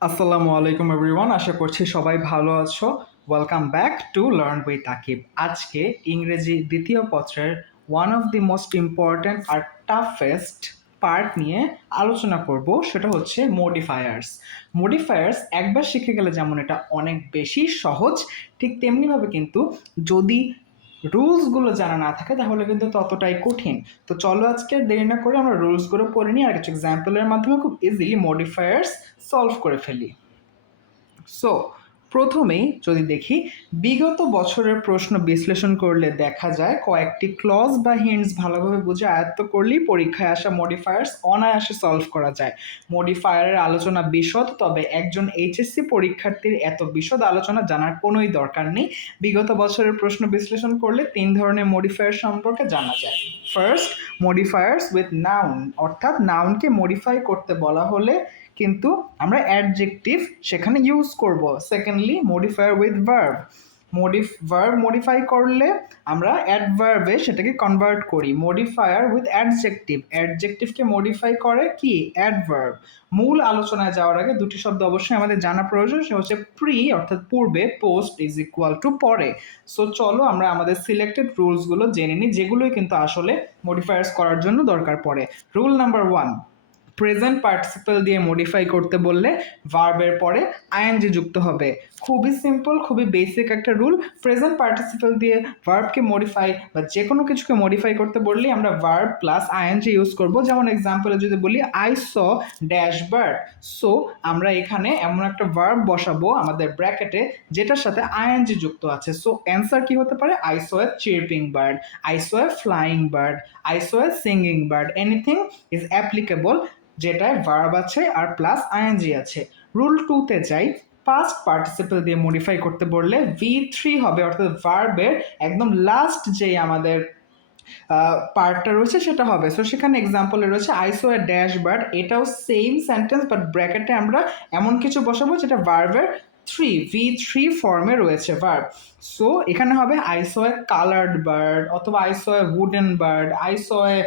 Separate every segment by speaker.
Speaker 1: আসসালামু আলাইকুম এভরিওয়ান আশা করছি সবাই ভালো আছো। Welcome back to learn with Taqib আজকে ইংরেজি দ্বিতীয় পত্রের one of the most important R toughest part নিয়ে আলোচনা করব, সেটা হচ্ছে মডিফায়ার্স মডিফায়ার্স একবার শিখে গেলে যেমন এটা অনেক বেশি সহজ, ঠিক তেমনিভাবে কিন্তু যদি রুলসগুলো জানা না থাকে, তাহলে কিন্তু ততটাই কঠিন। তো চলো আজকে দেরি না করে আমরা রুলসগুলো পড়ে নিই, আর কিছু এক্সাম্পলের মাধ্যমে খুব ইজিলি মডিফায়ার্স সলভ করে ফেলি। সো প্রথমেই যদি দেখি, বিগত বছরের প্রশ্ন বিশ্লেষণ করলে দেখা যায় কয়েকটি ক্লজ বা হিন্টস ভালোভাবে বুঝে আয়ত্ত করলেই পরীক্ষায় আসা মডিফায়ার্স অনায়াসে সলভ করা যায়। মডিফায়ারের আলোচনা বিশদ, তবে একজন এইচএসসি পরীক্ষার্থীর এত বিশদ আলোচনা জানার কোনোই দরকার নেই। বিগত বছরের প্রশ্ন বিশ্লেষণ করলে তিন ধরনের মডিফায়ার সম্পর্কে জানা যায়। ফার্স্ট মডিফায়ার্স উইথ নাউন অর্থাৎ নাউনকে মডিফাই করতে বলা হলে কিন্তু আমরা অ্যাডজেক্টিভ সেখানে ইউজ করব। Secondly modifier with verb modify verb modify করলে আমরা অ্যাডভার্বে সেটাকে কনভার্ট করি। মডিফায়ার উইথ অ্যাডজেক্টিভ অ্যাডজেক্টিভকে মডিফাই করে কি? অ্যাডভার্ব মূল আলোচনায় যাওয়ার আগে দুটি শব্দ অবশ্যই আমাদের জানা প্রয়োজন সে হচ্ছে প্রি অর্থাৎ পূর্বে পোস্ট ইজ ইকুয়াল টু পরে। সো চলো আমরা আমাদের সিলেক্টেড রুলসগুলো জেনে নিই, যেগুলোই কিন্তু আসলে মডিফায়ার্স করার জন্য দরকার পড়ে। Rule number one present participle দিয়ে মডিফাই করতে বললে ভার্বের পরে আইএনজি যুক্ত হবে। খুবই সিম্পল খুবই বেসিক একটা রুল প্রেজেন্ট পার্টিসিপাল দিয়ে ভার্বকে মডিফাই বা যে কোনো কিছুকে মডিফাই করতে বললেই আমরা ভার্ব প্লাস আইএনজি ইউজ করব। যেমন এক্সাম্পলে যদি বলি I saw dash bird so আমরা এখানে এমন একটা ভার্ব বসাবো আমাদের ব্র্যাকেটে যেটার সাথে আইএনজি যুক্ত আছে। সো অ্যান্সার কি হতে পারে? I saw a chirping bird I saw a flying bird I saw a singing bird anything is applicable যেটায় ভার্ব আছে আর প্লাস আইএনজি আছে। রুল টুতে যাই পাস্ট পার্টিসিপল দিয়ে মডিফাই করতে বললে ভি থ্রি হবে, অর্থাৎ ভার্বের একদম লাস্ট যেই আমাদের পার্টটা রয়েছে সেটা হবে। সো সেখানে এক্সাম্পলে রয়েছে I saw a dash bird এটাও সেম সেন্টেন্স বাট ব্র্যাকেটে আমরা এমন কিছু বসাবো যেটা ভার্বের থ্রি ভি থ্রি ফর্মে রয়েছে ভার্ব সো এখানে হবে আইসো এ কালার্ড বার্ড অথবা আইসো a wooden bird I saw a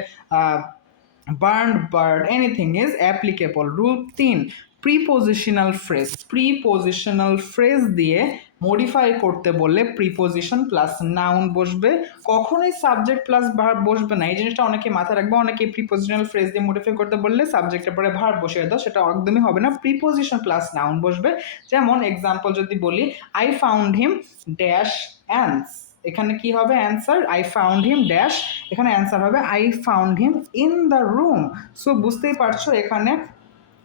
Speaker 1: burned bird anything is applicable rule তিন প্রিপোজিশনাল ফ্রেজ প্রিপোজিশনাল ফ্রেজ দিয়ে মডিফাই করতে বললে প্রিপোজিশন প্লাস নাউন বসবে। কখনোই সাবজেক্ট প্লাস ভার্ব বসবে না। এই জিনিসটা অনেকে মাথায় রাখবে। অনেকে প্রিপোজিশনাল ফ্রেজ দিয়ে মডিফাই করতে বললে সাবজেক্টের পরে ভার্ব বসিয়ে দাও। সেটা একদমই হবে না। প্রিপোজিশন প্লাস নাউন বসবে। যেমন এক্সাম্পল যদি বলি I found him dash answer এখানে কি হবে answer I found him dash এখানে অ্যান্সার হবে I found him in the room so বুঝতেই পারছ, এখানে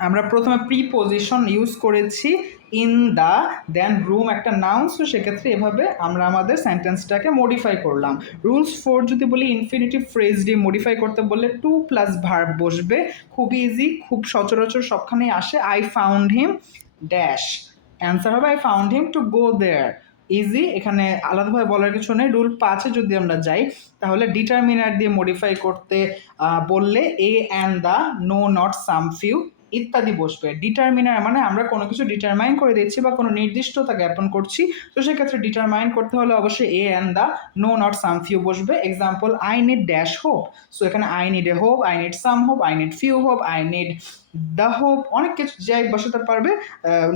Speaker 1: আমরা প্রথমে প্রিপোজিশন ইউজ করেছি ইন দ্য দেন রুম একটা নাউন সো সেক্ষেত্রে এভাবে আমরা আমাদের সেন্টেন্সটাকে মডিফাই করলাম। রুলস ফোর যদি বলি ইনফিনিটিভ ফ্রেজ দিয়ে মডিফাই করতে বললে টু প্লাস ভার্ব বসবে। খুব ইজি খুব সচরাচর সবখানেই আসে I found him dash answer হবে I found him to go there easy এখানে আলাদাভাবে বলার কিছু নেই। রুল পাঁচে যদি আমরা যাই, তাহলে ডিটারমিনার দিয়ে মডিফাই করতে বললে a and the no not some few ইত্যাদি বসবে। ডিটারমিনার মানে আমরা কোনো কিছু ডিটারমাইন করে দিচ্ছি বা কোনো নির্দিষ্টতা জ্ঞাপন করছি। তো সেক্ষেত্রে ডিটারমাইন করতে হলে অবশ্যই a and the no not some few বসবে। Example I need dash hope so এখানে I need a hope I need some hope I need few hope I need the hope অনেক কিছু যাই বসাতে পারবে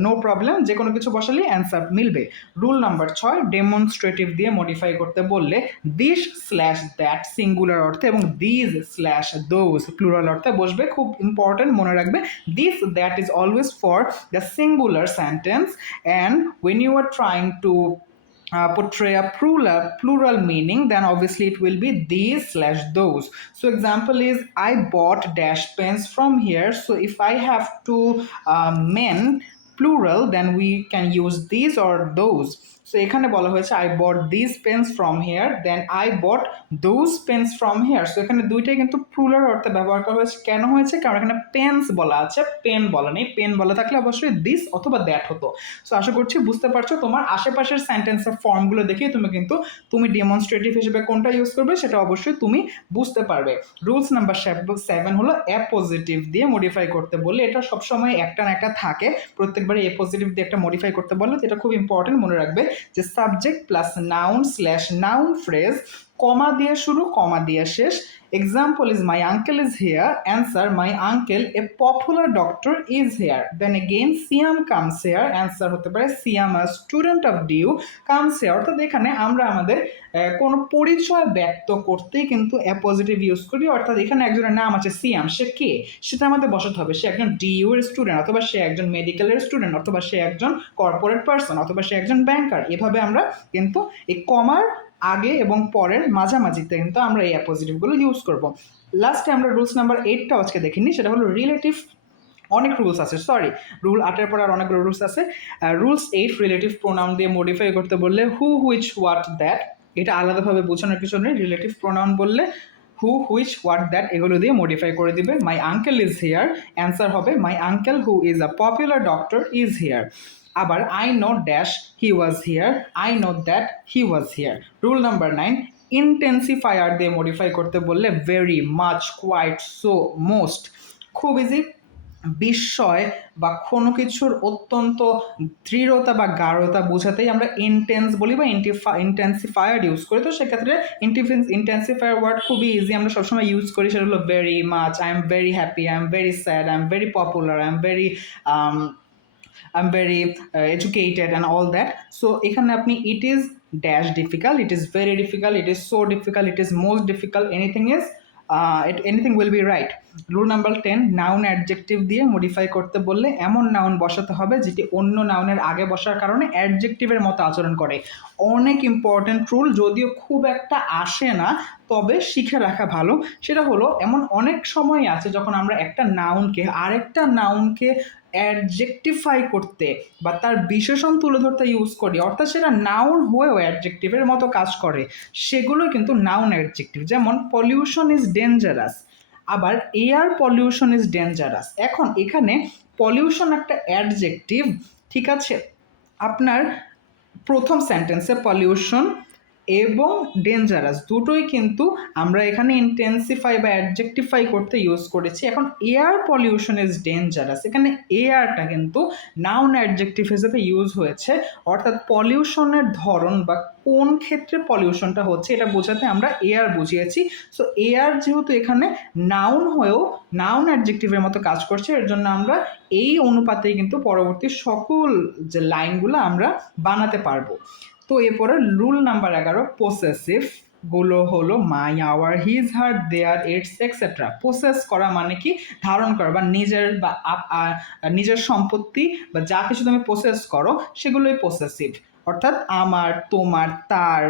Speaker 1: নো প্রবলেম যে কোনো কিছু বসালে অ্যান্সার মিলবে। রুল নাম্বার ছয় ডেমনস্ট্রেটিভ দিয়ে মডিফাই করতে বললে দিস স্ল্যাশ দ্যাট সিঙ্গুলার অর্থে এবং দিজ স্ল্যাশ দোজ প্লুরাল অর্থে বসবে, খুব ইম্পর্টেন্ট মনে রাখবে। This that is always for the singular sentence and when you are trying to uh, portray a plural plural meaning then obviously it will be these slash those. So example is i bought dash pens from here. So if i have two uh, men plural then we can use these or those so এখানে বলা হয়েছে I bought this pens from here then I bought those pens from here so এখানে দুইটাই কিন্তু plural অর্থে ব্যবহার করা হয়েছে। কেন হয়েছে? কারণ এখানে পেন্স বলা আছে পেন বলা নেই। পেন বলা থাকলে অবশ্যই দিস অথবা দ্যাট হতো। সো আশা করছি বুঝতে পারছ, তোমার আশেপাশের সেন্টেন্সের ফর্মগুলো দেখেই তুমি কিন্তু, তুমি ডেমনস্ট্রেটিভ হিসেবে কোনটা ইউজ করবে সেটা অবশ্যই তুমি বুঝতে পারবে। রুলস নাম্বার সেভেন হলো অ্যাপ পজিটিভ দিয়ে মডিফাই করতে বললে, এটা সবসময় একটা না একটা থাকে। প্রত্যেকবারে এ পজিটিভ দিয়ে একটা মডিফাই করতে বললে এটা খুব ইম্পর্টেন্ট মনে রাখবে। যে subject plus noun slash noun phrase comma দিয়ে শুরু, কমা দিয়ে শেষ। Example is my uncle is here answer my uncle a popular doctor is here then again Siam comes here answer হতে পারে Siam a student of DU comes here অর্থাৎ এখানে আমরা আমাদের কোনো পরিচয় ব্যক্ত করতেই কিন্তু অ্যাপোজিটিভ ইউজ করি। অর্থাৎ এখানে একজনের নাম আছে সিয়াম সে কে? সেটা আমাদের বসাতে হবে। সে একজন ডিইউ এর স্টুডেন্ট অথবা সে একজন মেডিকেলের স্টুডেন্ট অথবা সে একজন কর্পোরেট পার্সন অথবা সে একজন ব্যাংকার এভাবে আমরা কিন্তু এই কমার আগে এবং পরের মাঝামাঝিতে কিন্তু আমরা এই অ্যাপোজিটিভগুলো ইউজ করব। লাস্টে আমরা রুলস নাম্বার এইটটা আজকে দেখিনি, সেটা হলো রিলেটিভ অনেক রুলস আছে সরি রুল আটের পর আর অনেকগুলো রুলস আছে। রুলস এইট রিলেটিভ প্রোনাউন দিয়ে মডিফাই করতে বললে হু হুইচ হোয়াট দ্যাট এটা আলাদাভাবে বোঝানোর কিছু নেই রিলেটিভ প্রোনাউন বললে হু হুইচ হোয়াট দ্যাট এগুলো দিয়ে মডিফাই করে দিবে। My uncle is here answer হবে my uncle who is a popular doctor is here আবার I know dash he was here I know that he was here rule number nine intensifier দিয়ে modify করতে বললে very much quite so most খুব easy বিস্ময় বা কোনো কিছুর অত্যন্ত দৃঢ়তা বা গাঢ়তা বোঝাতেই আমরা ইন্টেন্স বলি বা ইন্টেন্সিফায়ার ইউজ করি। তো সেক্ষেত্রে ইন্টিফেন্স ইন্টেন্সিফায়ার ওয়ার্ড খুবই ইজি আমরা সবসময় ইউজ করি, সেটা হলো very much I am very happy I am very sad I am very popular I am very I'm very uh, educated and all that. So এখানে আপনি it is dash difficult, it is very difficult, it is so difficult, it is most difficult, anything is uh, it, anything will be right. Rule number ten noun adjective দিয়ে modify করতে বললে এমন noun বসাতে হবে যেটি অন্য নাউনের আগে বসার কারণে অ্যাডজেক্টিভের মতো আচরণ করে অনেক ইম্পর্ট্যান্ট রুল যদিও খুব একটা আসে না তবে শিখে রাখা ভালো সেটা হলো এমন অনেক সময় আছে যখন আমরা একটা নাউনকে আরেকটা নাউনকে অ্যাডজেক্টিফাই করতে বা তার বিশেষণ তুলে ধরতে ইউজ করি। অর্থাৎ সেটা নাউন হয়েও অ্যাডজেক্টিভের মতো কাজ করে। সেগুলো কিন্তু নাউন অ্যাডজেক্টিভ যেমন পলিউশন ইজ ডেঞ্জারাস আবার এয়ার পলিউশন ইজ ডেঞ্জারাস এখন এখানে পলিউশন একটা অ্যাডজেক্টিভ ঠিক আছে? আপনার প্রথম সেন্টেন্সে পলিউশন এবং ডেঞ্জারাস দুটোই কিন্তু আমরা এখানে ইন্টেন্সিফাই বা অ্যাডজেক্টিফাই করতে ইউজ করেছি। এখন এয়ার পলিউশন ইজ ডেঞ্জারাস এখানে এয়ারটা কিন্তু নাউন অ্যাডজেক্টিভ হিসেবে ইউজ হয়েছে। অর্থাৎ পলিউশনের ধরন বা কোন ক্ষেত্রে পলিউশনটা হচ্ছে এটা বোঝাতে আমরা এয়ার বুঝিয়েছি। সো এয়ার যেহেতু এখানে নাউন হয়েও নাউন অ্যাডজেক্টিভের মতো কাজ করছে, এর জন্য আমরা এই অনুপাতেই কিন্তু পরবর্তী সকল যে লাইনগুলো আমরা বানাতে পারব। তো এরপরে রুল নাম্বার এগারো পোসেসিভগুলো হলো my our his her their its etcetera possess করা মানে কি? ধারণ করা বা নিজের বা নিজের সম্পত্তি বা যা কিছু তুমি প্রসেস করো, সেগুলোই পসেসিভ অর্থাৎ আমার, তোমার, তার,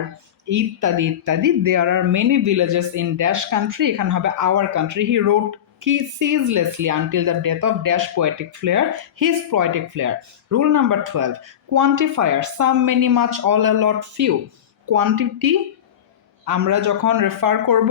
Speaker 1: ইত্যাদি ইত্যাদি। There are many villages in dash country এখানে হবে আওয়ার কান্ট্রি হি রোড কি ceaselessly until the death of dash poetic flair his poetic flair. Rule number 12 quantifier. Some many much all a lot few. Quantity আমরা যখন refer করব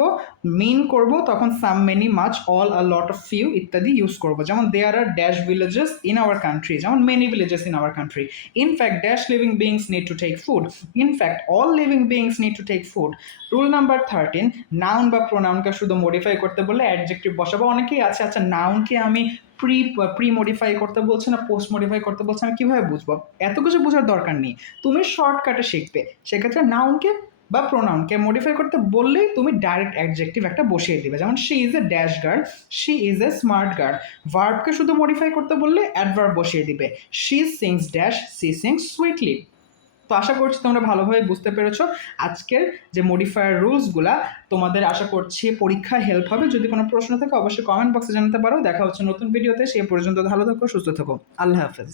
Speaker 1: mean করব, তখন some many much all a lot of few ইত্যাদি use করব। যেমন there are dash villages in our country যেমন many villages in our country in fact dash living beings need to take food in fact all living beings need to take food rule number thirteen noun বা প্রোনাউনকে শুধু modify করতে বললে adjective বসাবো। অনেকেই আছে আচ্ছা নাউনকে আমি প্রি প্রি মডিফাই করতে বলছে না পোস্ট মডিফাই করতে বলছে আমি কীভাবে বুঝব? এত কিছু বোঝার দরকার নেই। তুমি শর্টকাটে শিখবে। সেক্ষেত্রে নাউনকে বা প্রোনাউনকে মডিফাই করতে বললেই তুমি ডাইরেক্ট অ্যাডজেক্টিভ একটা বসিয়ে দিবে। যেমন she is a dash girl she is a smart girl ভার্বকে শুধু মডিফাই করতে বললে অ্যাডভার্ব বসিয়ে দিবে। She sings dash she sings sweetly তো আশা করছি তোমরা ভালোভাবে বুঝতে পেরেছ। আজকের যে মডিফায়ার রুলসগুলা তোমাদের আশা করছি পরীক্ষায় হেল্প হবে। যদি কোনো প্রশ্ন থাকে, অবশ্যই কমেন্ট বক্সে জানাতে পারো। দেখা হচ্ছে নতুন ভিডিওতে সেই পর্যন্ত ভালো থাকো, সুস্থ থাকো। আল্লাহ হাফেজ।